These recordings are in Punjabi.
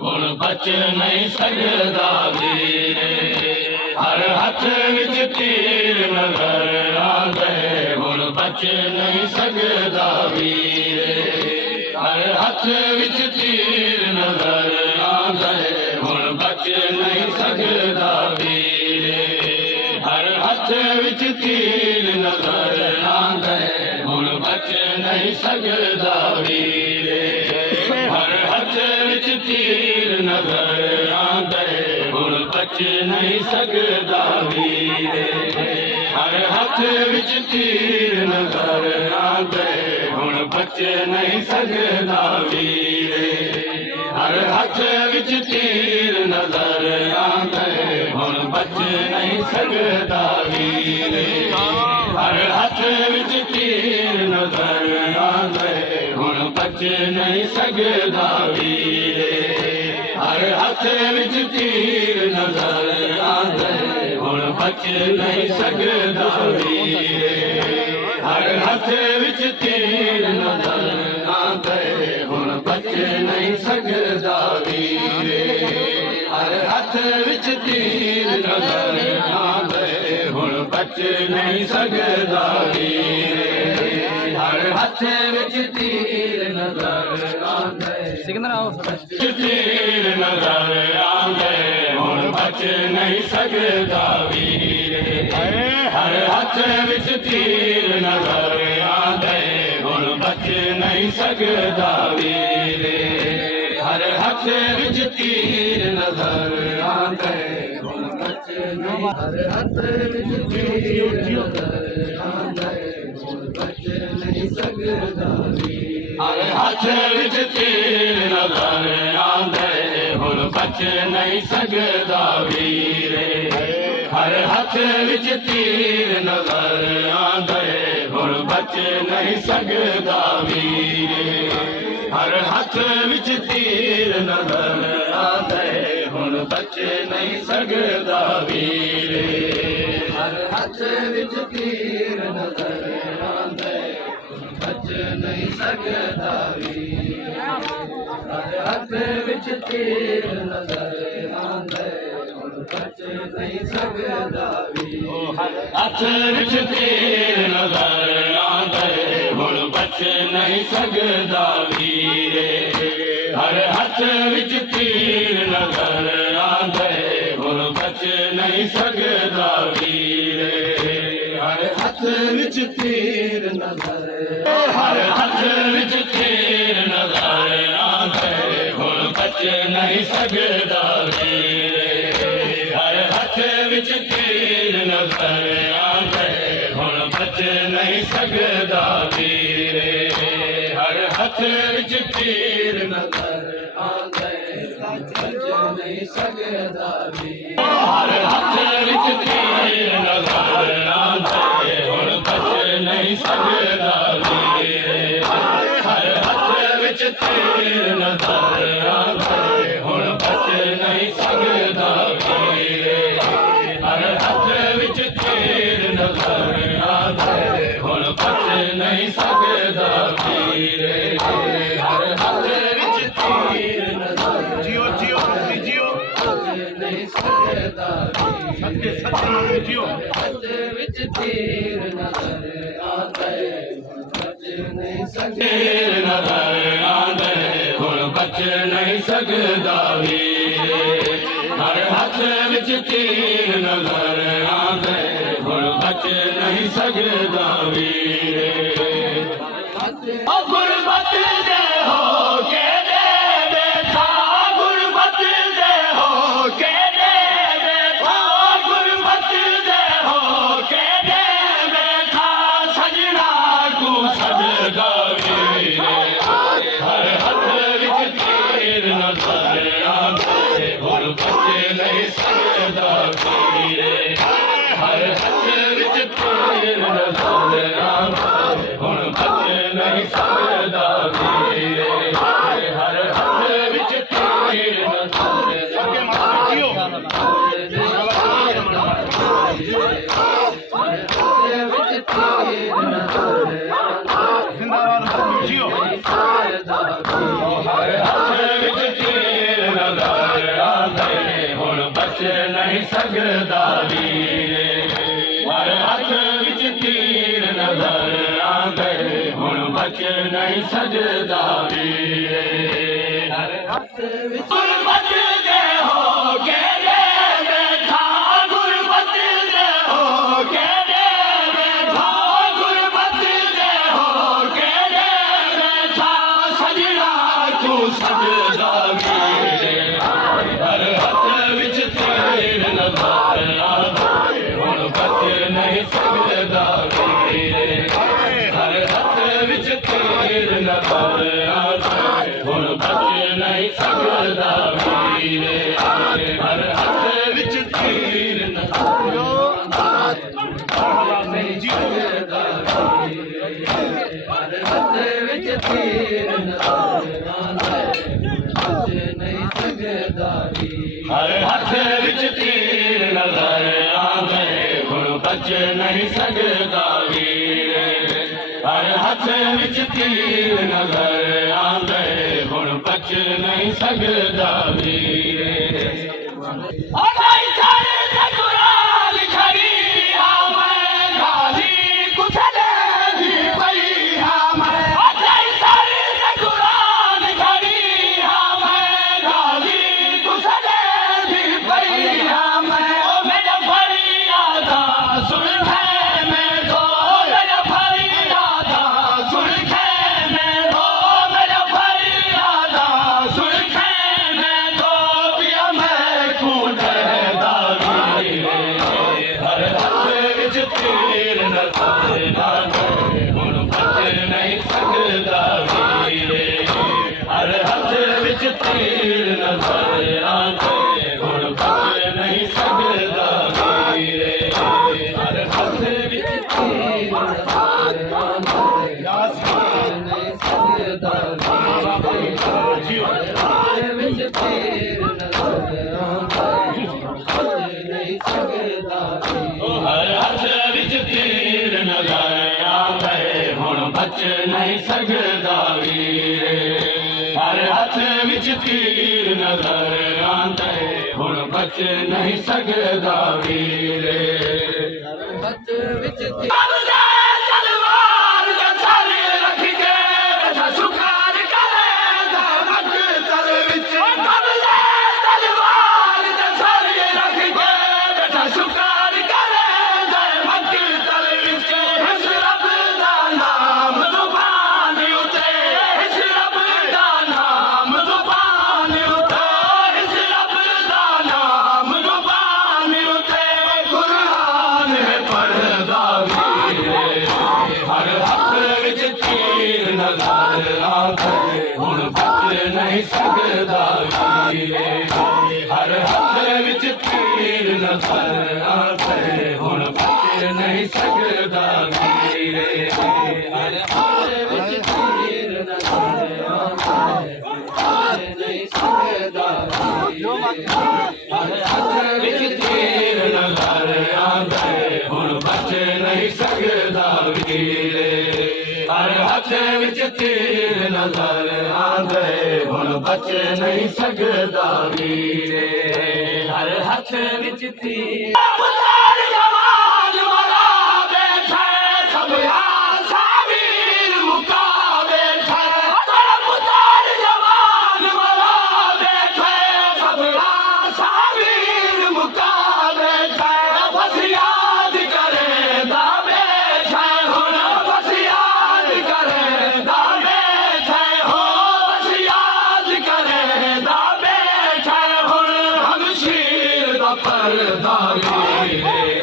ਹੁਣ ਬਚ ਨਹੀਂ ਸਕਦਾ ਵੀਰੇ। ਹਰ ਹੱਥ ਵਿੱਚ ਤੀਰ ਨਜ਼ਰ ਆਉਂਦੇ, ਹੁਣ ਬਚ ਨਹੀਂ ਸਕਦਾ ਵੀਰੇ। ਹਰ ਹੱਥ ਵਿੱਚ ਤੀਰ ਨਜ਼ਰ ਆਉਂਦੇ, ਹੁਣ ਬਚ ਨਹੀਂ ਸਕਦਾ ਵੀਰੇ। ਹਰ ਹੱਥ ਵਿੱਚ ਤੀਰ ਨਜ਼ਰ ਆਉਂਦੇ, ਹੁਣ ਬਚ ਨਹੀਂ ਸਕਦਾ ਵੀਰੇ। ਹਰ ਹੱਥ ਵਿੱਚ ਤੀਰ ਨਜ਼ਰ ਆਉਂਦੇ, ਹੁਣ ਬਚ ਨਹੀਂ ਸਕਦਾ ਵੀਰੇ। ਹਰ ਹੱਥ ਵਿੱਚ ਤੀਰ ਨਜ਼ਰ ਆਉਂਦੇ, ਹੁਣ ਬਚ ਨਹੀਂ ਸਕਦਾ ਵੀਰੇ। ਹਰ ਹੱਥ ਵਿੱਚ ਤੀਰ ਨਜ਼ਰ ਆਉਂਦੇ, ਹੁਣ ਬਚ ਨਹੀਂ ਸਕਦਾ ਵੀਰੇ। ਹਰ ਹੱਥ ਵਿੱਚ ਤੀਰ ਨਜ਼ਰ ਆਉਂਦੇ, ਹੁਣ ਬਚ ਨਹੀਂ ਸਕਦਾ ਵੀਰੇ। ਹਰ ਹੱਥ ਵਿੱਚ ਤੀਰ ਨਜ਼ਰ ਆਉਂਦੇ, ਹੁਣ ਬਚ ਨਹੀਂ ਸਕਦਾ ਵੀਰੇ। ਹਰ ਹੱਥ ਵਿੱਚ ਤੀਰ ਨਜ਼ਰ ਆਉਂਦੇ, ਹੁਣ ਬਚ ਨਹੀਂ ਸਕਦਾ ਵੀਰੇ। ਹਰ ਹੱਥ ਵਿੱਚ ਤੀਰ ਨਜ਼ਰ ਆਉਂਦੇ, ਹੁਣ ਬਚ ਨਹੀਂ ਸਕਦਾ ਵੀਰੇ। ਹਰ ਹੱਥ ਵਿੱਚ ਤੀਰ ਨਜ਼ਰ ਆਉਂਦੇ, ਤੀਰ ਨਜ਼ਰ ਆਉਂਦੇ, ਹੁਣ ਬਚ ਨਹੀਂ ਸਕਦਾ ਵੀਰੇ। ਹਰ ਹੱਥ ਵਿੱਚ ਤੀਰ ਨਜ਼ਰ ਆਉਂਦੇ, ਹੁਣ ਬਚ ਨਹੀਂ ਸਕਦਾ ਵੀਰੇ। ਹਰ ਹੱਥ ਵਿੱਚ ਤੀਰ ਨਜ਼ਰ ਆਉਂਦੇ, ਹੁਣ ਬਚ ਨਹੀਂ। ਹਰ ਹੱਥ ਵਿੱਚ ਤੀਰ ਨਜ਼ਰ ਆਉਂਦੇ, ਹੁਣ ਬਚ ਨਹੀਂ ਸਕਦਾ ਵੀਰੇ। ਹਰ ਹੱਥ ਵਿੱਚ ਤੀਰ ਨਜ਼ਰ ਆਉਂਦੇ, ਹੁਣ ਬਚ ਨਹੀਂ ਸਕਦਾ ਵੀਰੇ। ਹਰ ਹੱਥ ਵਿੱਚ ਤੀਰ ਨਜ਼ਰ ਆਉਂਦੇ, ਹੁਣ ਬਚ ਨਹੀਂ ਸਕਦਾ ਵੀਰੇ। ਹਰ ਹੱਥ ਵਿੱਚ ਤੀਰ ਨਜ਼ਰ ਆਉਂਦੇ, ਹੁਣ ਬਚ ਨਹੀਂ ਸਕਦਾ ਵੀਰੇ। ਹਰ ਹੱਥ ਵਿੱਚ ਤੀਰ ਨਜ਼ਰ ਆਉਂਦੇ, ਬਚ ਨਹੀਂ ਸਕਦਾ ਵੀਰੇ। ਹਰ ਹੱਥ ਵਿੱਚ ਤੀਰ ਨਜ਼ਰ ਆਉਂਦੇ, ਹੁਣ ਬਚ ਨਹੀਂ ਸਕਦਾ ਵੀਰੇ। ਹੱਥ ਵਿੱਚ ਤੀਰ ਨਜ਼ਰ ਆਉਂਦੇ, ਹੁਣ ਬਚ ਨਹੀਂ ਸਕਦਾ ਵੀਰੇ। ਹਰ ਹੱਥ ਵਿੱਚ ਤੀਰ ਨਜ਼ਰ ਆਉਂਦੇ, ਹੁਣ ਬਚ ਨਹੀਂ ਸਕਦਾ ਵੀਰੇ। ਹਰ ਹੱਥ ਵਿੱਚ ਤੀਰ ਨਜ਼ਰ, ਹਰ ਹੱਥ ਵਿੱਚ ਤੀਰ ਨਜ਼ਰ ਆਉਂਦੇ, ਹੁਣ ਬਚ ਨਹੀਂ ਸਕਦਾ ਵੀਰੇ। ਹਰ ਹੱਥ ਵਿੱਚ ਤੀਰ ਨਜ਼ਰ ਆਉਂਦੇ, ਹੁਣ ਬਚ ਨਹੀਂ ਸਕਦਾ ਵੀਰੇ। ਹਰ ਹੱਥ ਵਿੱਚ ਤੀਰ ਨਜ਼ਰ ਆਉਂਦੇ, ਬਚ ਨਹੀਂ ਸਕਦਾ ਵੀਰੇ। ਹਰ ਹੱਥ ਵਿੱਚ ਤੀਰ ਨਜ਼ਰ ਆਉਂਦੇ, ਹੁਣ ਬਚ ਨਹੀਂ ਸਕਦਾ ਵੀਰੇ। ਹਰ ਹੱਥ ਵਿੱਚ ਤੀਰ ਨਜ਼ਰ ਆਉਂਦੇ, ਹੁਣ ਬਚ ਨਹੀਂ ਸਕਦਾ ਵੀਰੇ। ਹਰ ਹੱਥ ਵਿੱਚ ਤੀਰ ਨਜ਼ਰ ਆਉਂਦੇ, ਹੁਣ ਬਚ ਨਹੀਂ ਸਕਦਾ ਵੀਰੇ। ਹਰ ਹੱਥ ਵਿੱਚ ਤੀਰ ਨਜ਼ਰ, ਜਿਉ ਜਿਉ ਜਿਉ ਨਹੀਂ ਸਕਦਾ ਵੀਰੇ। ਸੱਚੇ ਜਿਉ ਹੱਥ ਵਿੱਚ ਤੀਰ ਨਜ਼ਰ ਆਉਂਦੇ, ਹੁਣ ਬਚ ਨਹੀਂ ਸਕਦਾ। ਨਜ਼ਰ ਆਉਂਦੇ, ਹੁਣ ਬਚ ਨਹੀਂ ਸਕਦਾ ਵੀਰੇ। ਹਰ ਹੱਥ ਵਿੱਚ ਤੀਰ ਨਜ਼ਰ ਆਉਂਦੇ, ਹੁਣ ਬਚ ਨਹੀਂ ਸਕਦਾ ਵੀਰੇ। ਗੁਰਬਤ ਦੇ ਹੋ ਕੇ ਦੇ ਬੈਠਾ, ਗੁਰਬਤ ਦੇ ਹੋ ਕੇ ਦੇ ਬੈਠਾ, ਗੁਰਬਤ ਦੇ ਹੋ ਕੇ ਦੇ ਬੈਠਾ, ਸਜਣਾ ਤੂੰ ਸਦਕਾ ਵੀਰੇ। ਹਰ ਹੱਥ ਵਿੱਚ ਤੀਰ ਨਜ਼ਰ ਆਉਂਦੇ, ਹੁਣ ਬਚ ਨਹੀਂ ਸਕਦਾ ਵੀਰੇ। ਹਰ ਹੱਥ ਵਿੱਚ ਤੀਰ ਨਜ਼ਰ ਆਉਂਦੇ, ਹੁਣ ਬਚ ਨਹੀਂ ਸਕਦਾ ਵੀਰੇ। ਸਕਦਾ ਵੀਰੇ ਹਰ ਹੱਥ ਵਿੱਚ ਤੀਰ ਨਜ਼ਰ ਆਉਂਦੇ ਹੁਣ ਬਚ ਨਹੀਂ ਸਕਦਾ ਵੀਰੇ ਹਰ ਹੱਥ ਵਿੱਚ ਗੁਰਬਤ ਦੇ ਹੋ ਕੇ ਦੇ ਬੈਠਾ ਗੁਰਬਤ ਦੇ ਹੋ ਕੇ ਦੇ ਬੈਠਾ ਗੁਰਬਤ ਦੇ ਹੋ ਕੇ ਦੇ ਬੈਠਾ ਸਜਣਾ ਤੂੰ ਸਜਦਾ ਵੀਰੇ ਹਰ ਹੱਥ ਵਿੱਚ ਤੀਰ ਨਜ਼ਰ ਆਉਂਦੇ ਹੁਣ ਬਚ ਨਹੀਂ ਸਕਦਾ ਵੀਰੇ ਹਰ ਹੱਥ ਵਿੱਚ ਤੀਰ ਨਜ਼ਰ ਆਉਂਦੇ ਹੁਣ ਬਚ ਨਹੀਂ ਸਕਦਾ ਵੀਰੇ ਹਰ ਹੱਥ ਵਿੱਚ ਤੀਰ ਨਜ਼ਰ ਆਉਂਦੇ ਨਹੀਂ ਸਕਦਾ ਵੀਰੇ ਹਰ ਹੱਥ ਵਿੱਚ ਤੀਰ ਨਜ਼ਰ ਆਉਂਦੇ ਬਚ ਨਹੀਂ ਸਕਦਾ ਹਰ ਹੱਥ ਵਿੱਚ ਤੀਰ ਨਜ਼ਰ ਆਉਂਦੇ ਹੁਣ ਬਚ ਨਹੀਂ ਸਕਦਾ ਵੀਰੇ ਹਰ ਹੱਥ ਵਿੱਚ ਤੀਰ ਨਜ਼ਰ ਆਉਂਦੇ ਹੁਣ ਬਚ ਨਹੀਂ ਸਕਦਾ ਵੀਰੇ ਆਈ ਸਾਰੇ ਦਾ ਕੁਰਾਨ ਖੜੀ ਆ ਮੈਂ ਗਾਲੀ ਕੁਸਲੇ ਦੀ ਪਈ ਆ ਮੈਂ ਆਈ ਸਾਰੇ ਦਾ ਕੁਰਾਨ ਖੜੀ ਆ ਮੈਂ ਗਾਲੀ ਕੁਸਲੇ ਦੀ ਪਈ ਆ ਮੈਂ ਉਹ ਮੇਰਾ ਫਰਿਆਦਾ ਸੁਣ ਹੈ ਮੈਂ ਦੋ ਮੇਰਾ ਫਰਿਆਦਾ ਸੁਣ ਹੈ ਮੈਂ ਦੋ ਮੇਰਾ ਫਰਿਆਦਾ ਸੁਣ ਹੈ ਮੈਂ ਦੋ ਪਿਆ ਮੈਂ ਕੁੰਡਦਾ ਵੀਰੇ ਹਰ ਹੱਥ ਵਿੱਚ ਤੀਰ ਨਜ਼ਰ ਆਉਂਦੇ ਹੁਣ ਬਚ ਨਹੀਂ ਸਕਦਾ ਵੀਰੇ ਹਰ ਹੱਥ ਵਿੱਚ ਤੀਰ ਨਜ਼ਰ ਆਉਂਦੇ ਹੁਣ ਬਚ ਨਹੀਂ ਸਕਦਾ ਵੀਰੇ ਹਰ ਹੱਥ ਵਿੱਚ ਤੀਰ ਨਜ਼ਰ ਆਉਂਦੇ ਨਹੀਂ ਸਕਦਾ ਵਿੱਚ ਤੀਰ ਨਜ਼ਰ ਆਉਂਦੇ ਨਹੀਂ ਸਕਦਾ ਹਰ ਹੱਥ ਵਿੱਚ ਤੀਰ ਨਜ਼ਰ ਆਉਂਦੇ ਹੁਣ ਬਚ ਨਹੀਂ ਸਕਦਾ ਵੀਰੇ ਹਰ ਹੱਥ ਵਿੱਚ ਤੀਰ ਨਜ਼ਰ ਆਉਂਦੇ ਹੁਣ ਬਚ ਨਹੀਂ ਸਕਦਾ ਵੀਰੇ ਹੱਥ ਵਿੱਚ ਤਲਵਾਰ ਦਾ ਸਰ ਰੱਖ ਕੇ ਬੈਠਾ ਸੁਕਾਰ ਕਰੇ ਮੱਕ ਤਲ ਵਿੱਚ ਕਬਜ਼ੇ ਤਲਵਾਰ ਦਾ ਸਰ ਰੱਖ ਕੇ ਬੈਠਾ ਸੁਕਾਰ ਕਰੇ ਮੱਕ ਤਲ ਵਿੱਚ ਇਸ ਰੱਬ ਦਾ ਨਾਮ ਜ਼ੁਬਾਨ ਉਤੇ ਇਸ ਰੱਬ ਦਾ ਨਾਮ ਜ਼ੁਬਾਨ ਉਤੇ ਇਸ ਰੱਬ ਦਾ ਨਾਮ ਜ਼ੁਬਾਨ ਉਤੇ ਕੁਰਾਨ ਹੈ ਪੜ੍ਹਦਾ ਵੀਰੇ ਹਰ ਹੱਥ ਵਿੱਚ ਤੀਰ ਨਜ਼ਰ ਆਉਂਦੇ ਹੁਣ ਬਚ ਨਹੀਂ ਸਕਦਾ ਵੀਰੇ ਹਰ ਹੱਥ ਵਿੱਚ ਤੀਰ ਨਜ਼ਰ ਆਉਂਦੇ ਹੁਣ ਬਚ ਨਹੀਂ ਸਕਦਾ ਵੀਰੇ ਹਰ ਹੱਥ ਵਿੱਚ ਤੀਰ ਨਜ਼ਰ ਆਉਂਦੇ ਨਹੀਂ ਸਕਦਾ ਵੀਰੇ ਹਰ ਹੱਥ ਵਿੱਚ ਤੀਰ ਨਜ਼ਰ ਆਉਂਦੇ ਹੁਣ ਬਚ ਨਹੀਂ ਸਕਦਾ ਵੀਰੇ ਹਰ ਹੱਥ ਵਿੱਚ ਤੀਰ ਨਜ਼ਰ ਆਉਂਦੇ ਹੁਣ ਬਚ ਨਹੀਂ ਸਕਦਾ ਵੀਰੇ ਹਰ ਹੱਥ ਵਿੱਚ ਤੀਰ ਪੁੱਤਰ ਜਵਾਨ ਵਾਲਾ ਬੈਠਾ ਸਭ ਆਸਾਵੀਰ ਮੁਕਾ ਬੈਠਾ ਪੁੱਤਰ ਜਵਾਨ ਵਾਲਾ ਬੈਠਾ ਸਭ ਆਸਾਵੀਰ ਮੁਕਾ ਬੈਠਾ ਬਸ ਯਾਦ ਕਰੇਦਾ ਬੈਠਾ ਹੁਣ ਬਸ ਯਾਦ ਕਰੇਦਾ ਬੈਠਾ ਹੋ ਬਸ ਯਾਦ ਕਰੇਦਾ ਬੈਠਾ ਹੁਣ ਹਮਸ਼ੀਰ ਦਾ ਪਰਦਾ ਵੀਰੇ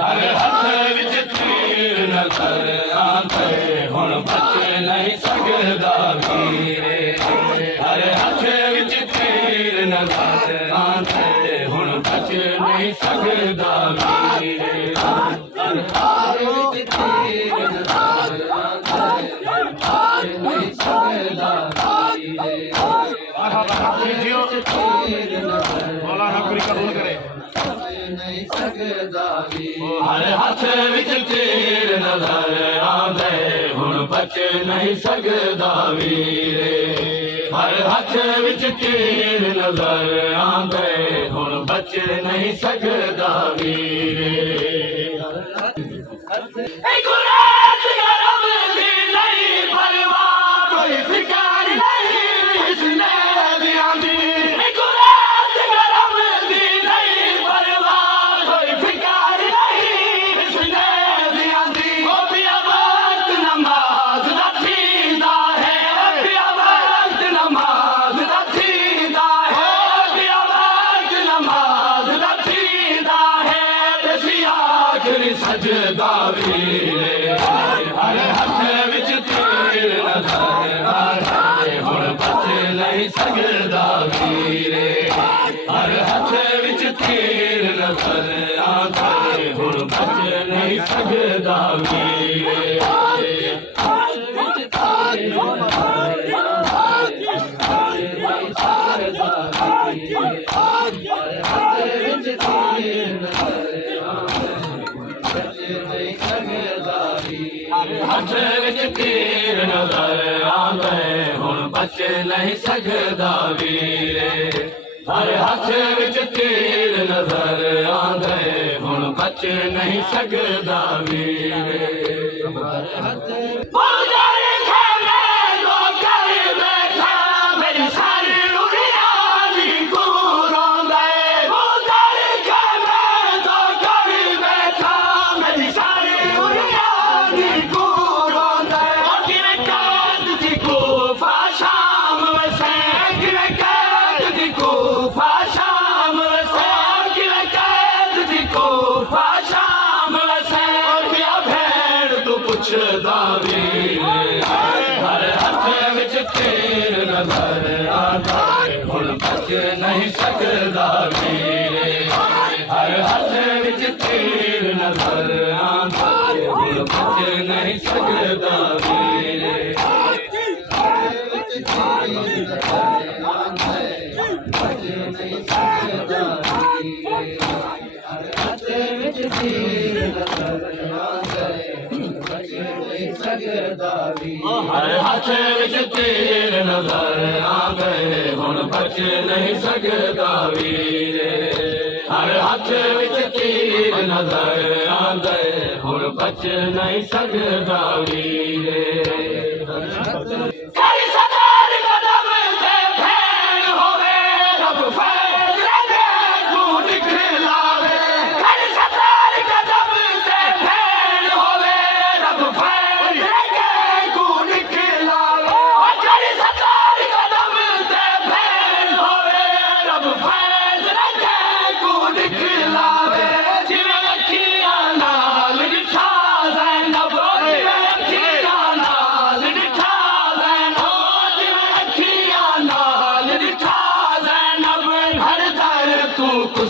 ਹਰ ਹੱਥ ਵਿੱਚ ਤੀਰ ਨਜ਼ਰ ਆਉਂਦੇ ਹੁਣ ਬਚ ਨਹੀਂ ਸਕਦਾ ਵੀਰੇ ਹਰ ਹੱਥ ਵਿੱਚ ਤੀਰ ਨਜ਼ਰ ਆਉਂਦੇ ਹੁਣ ਬਚ ਨਹੀਂ ਸਕਦਾ ਵੀਰੇ ਹਰ ਹੱਥ ਵਿੱਚ ਤੀਰ ਨਜ਼ਰ ਆਉਂਦੇ ਨਹੀਂ ਸਕਦਾ ਵੀਰੇ मौलाना पूरी कबूल करे नहीं सकदा हर हाथ विच तीर नजर आंदे हुण बच नहीं सकदा वीरे ਹਰ ਹੱਥ ਵਿੱਚ ਤੀਰ ਨਜ਼ਰ ਆਉਂਦੇ ਹੁਣ ਬਚ ਨਹੀਂ ਸਕਦਾ ਵੀਰੇ ਗੁਰਾਤ ਗਰਮ ਦੀ ਨਹੀਂ ਪਰਵਾਹ ਕੋਈ ਫਿਕਰ ਨਹੀਂ ਇਸਨੇ ਦਿਆਂ ਦੀ ਗੁਰਾਤ ਗਰਮ ਦੀ ਨਹੀਂ ਪਰਵਾਹ ਕੋਈ ਫਿਕਰ ਨਹੀਂ ਇਸਨੇ ਦਿਆਂ ਦੀ ਉਹ ਪਿਆ ਵਕਤ ਨਮਾਜ਼ ਦਾ ਥੀਂਦਾ ਹੈ ਪਿਆ ਵਕਤ ਨਮਾਜ਼ ਦਾ ਥੀਂਦਾ ਹੈ ਪਿਆ ਵਕਤ ਨਮਾਜ਼ ਦਾ ਥੀਂਦਾ ਹੈ ਦਸੀ ਆਖਰੀ ਸਜਦਾ ਵੀਰੇ ਹਰ ਹੱਥ ਵਿੱਚ ਤੀਰ ਨਜ਼ਰ ਆਉਂਦੇ ਹੁਣ ਬਚ ਨਹੀਂ ਸਕਦਾ ਵੀਰੇ ਹਰ ਹੱਥ ਵਿੱਚ ਤੀਰ ਨਜ਼ਰ ਆਉਂਦੇ ਹੁਣ ਬਚ ਨਹੀਂ ਸਕਦਾ ਵੀਰੇ ਹੱਥ ਵਿੱਚ ਤੀਰ ਨਜ਼ਰ ਆਉਂਦੇ ਹੁਣ ਬਚ ਨਹੀਂ ਸਕਦਾ ਵੀਰੇ ਹਰ ਹੱਥ ਵਿੱਚ ਤੀਰ ਨਜ਼ਰ ਆਉਂਦੇ ਹੁਣ ਬਚ ਨਹੀਂ ਸਕਦਾ ਵੀਰੇ ਪੁੱਛਦਾ ਵੀਰੇ ਹਰ ਹੱਥ ਵਿੱਚ ਤੀਰ ਨਜ਼ਰ ਆਉਂਦਾ ਹੁਣ ਬਚ ਨਹੀਂ ਸਕਦਾ ਵੀਰੇ ਹਰ ਹੱਥ ਵਿੱਚ ਤੀਰ ਨਜ਼ਰ ਆਉਂਦਾ ਹੁਣ ਬਚ ਨਹੀਂ ਸਕਦਾ ਵੀਰੇ ਹਰ ਹੱਥ ਵਿੱਚ ਤੀਰ ਨਜ਼ਰ ਆਉਂਦੇ ਹੁਣ ਬਚ ਨਹੀਂ ਸਕਦਾ ਵੀਰੇ ਹਰ ਹੱਥ ਵਿੱਚ ਤੀਰ ਨਜ਼ਰ ਆਉਂਦੇ ਹੁਣ ਬਚ ਨਹੀਂ ਸਕਦਾ ਵੀਰੇ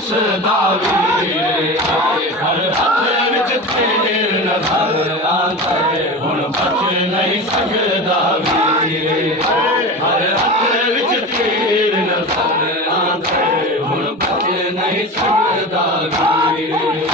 ਕੁਸਦਾ ਵੀਰੇ ਹਰ ਹੱਥ ਵਿੱਚ ਤੀਰ ਨਜ਼ਰ ਆਉਂਦੇ ਹੁਣ ਬਚ ਨਹੀਂ ਸਕਦਾ ਵੀਰੇ ਹਰ ਹੱਥ ਵਿੱਚ ਤੀਰ ਨਜ਼ਰ ਆਉਂਦੇ ਹੁਣ ਬਚ ਨਹੀਂ ਸਕਦਾ ਵੀਰੇ